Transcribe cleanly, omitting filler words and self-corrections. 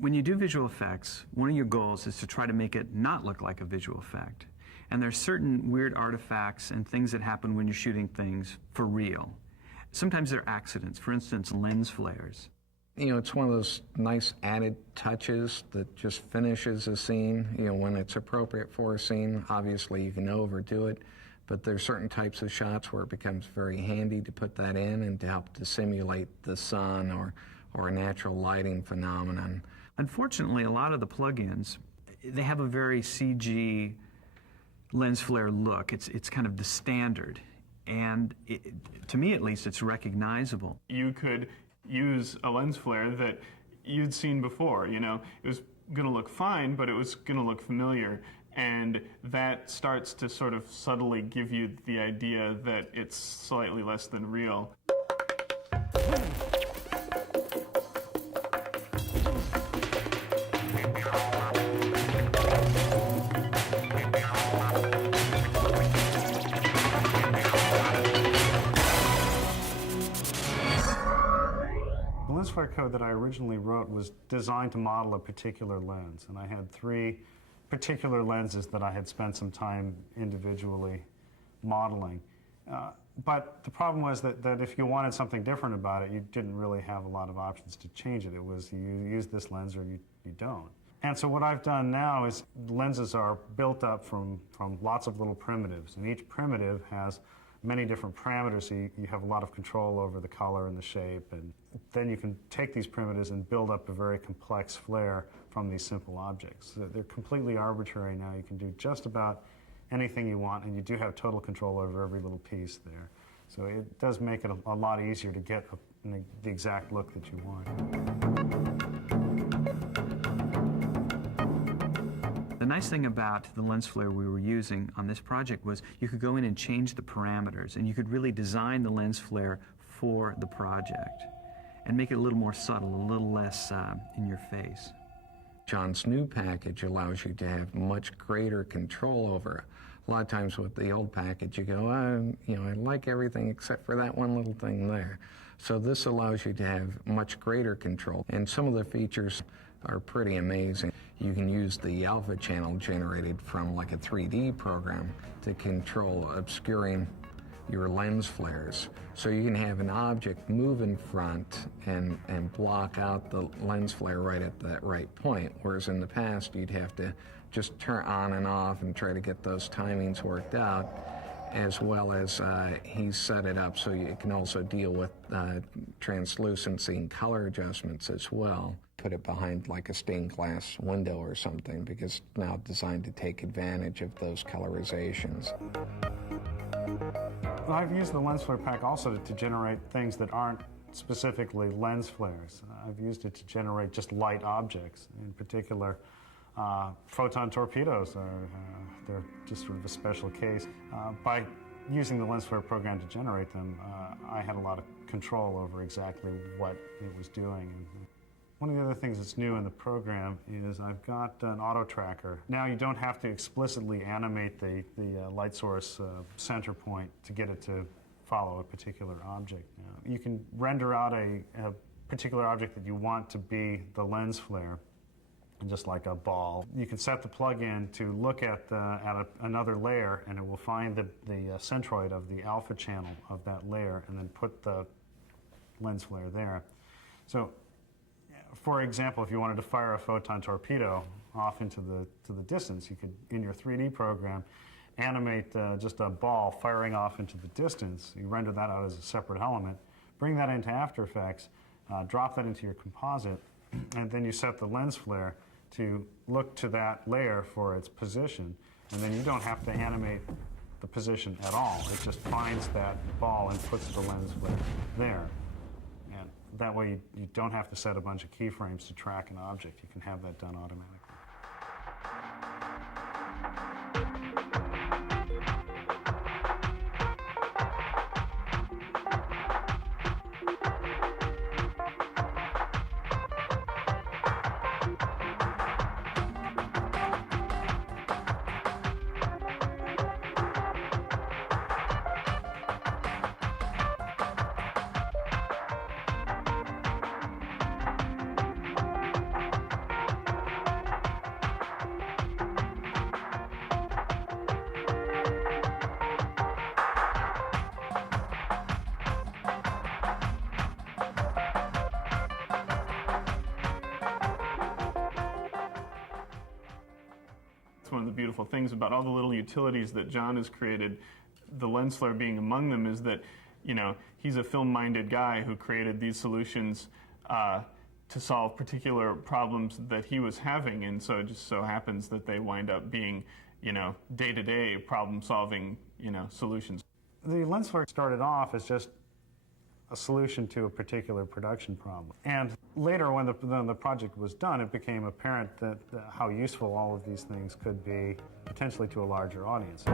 When you do visual effects, one of your goals is to try to make it not look like a visual effect. And there's certain weird artifacts and things that happen when you're shooting things for real. Sometimes they're accidents, for instance, lens flares. You know, it's one of those nice added touches that just finishes a scene. You know, when it's appropriate for a scene, obviously you can overdo it, but there's certain types of shots where it becomes very handy to put that in and to help to simulate the sun or a natural lighting phenomenon. Unfortunately, a lot of the plugins, they have a very CG lens flare look. It's kind of the standard, and to me at least, it's recognizable. You could use a lens flare that you'd seen before, you know. It was going to look fine, but it was going to look familiar, and that starts to sort of subtly give you the idea that it's slightly less than real. The lens flare code that I originally wrote was designed to model a particular lens, and I had 3 particular lenses that I had spent some time individually modeling. But the problem was that if you wanted something different about it, you didn't really have a lot of options to change it. It was you use this lens or you don't. And so what I've done now is lenses are built up from lots of little primitives, and each primitive has many different parameters, so you have a lot of control over the color and the shape, and then you can take these primitives and build up a very complex flare from these simple objects. They're completely arbitrary now. You can do just about anything you want, and you do have total control over every little piece there. So it does make it a lot easier to get the exact look that you want. The nice thing about the lens flare we were using on this project was you could go in and change the parameters, and you could really design the lens flare for the project and make it a little more subtle, a little less in your face. John's new package allows you to have much greater control over it. A lot of times with the old package, you go, you know, I like everything except for that one little thing there. So this allows you to have much greater control, and some of the features are pretty amazing. You can use the alpha channel generated from like a 3D program to control obscuring your lens flares. So you can have an object move in front and block out the lens flare right at that right point, whereas in the past you'd have to just turn on and off and try to get those timings worked out, as well as he's set it up so you can also deal with translucency and color adjustments as well. Put it behind like a stained glass window or something, because it's now designed to take advantage of those colorizations. Well, I've used the lens flare pack also to generate things that aren't specifically lens flares. I've used it to generate just light objects. In particular, photon torpedoes they're just sort of a special case. By using the lens flare program to generate them, I had a lot of control over exactly what it was doing. One of the other things that's new in the program is I've got an auto tracker. Now you don't have to explicitly animate the light source center point to get it to follow a particular object. Now, you can render out a particular object that you want to be the lens flare, just like a ball. You can set the plug-in to look at another layer, and it will find the centroid of the alpha channel of that layer and then put the lens flare there. So, for example, if you wanted to fire a photon torpedo off into the distance, you could, in your 3D program, animate just a ball firing off into the distance. You render that out as a separate element, bring that into After Effects, drop that into your composite, and then you set the lens flare to look to that layer for its position, and then you don't have to animate the position at all. It just finds that ball and puts the lens flare there. And that way you don't have to set a bunch of keyframes to track an object. You can have that done automatically. beautiful things about all the little utilities that John has created, the lens flare being among them, is that, you know, he's a film-minded guy who created these solutions to solve particular problems that he was having, and so it just so happens that they wind up being, you know, day-to-day problem-solving, you know, solutions. The lens flare started off as just a solution to a particular production problem. And later, when the project was done, it became apparent that how useful all of these things could be, potentially to a larger audience.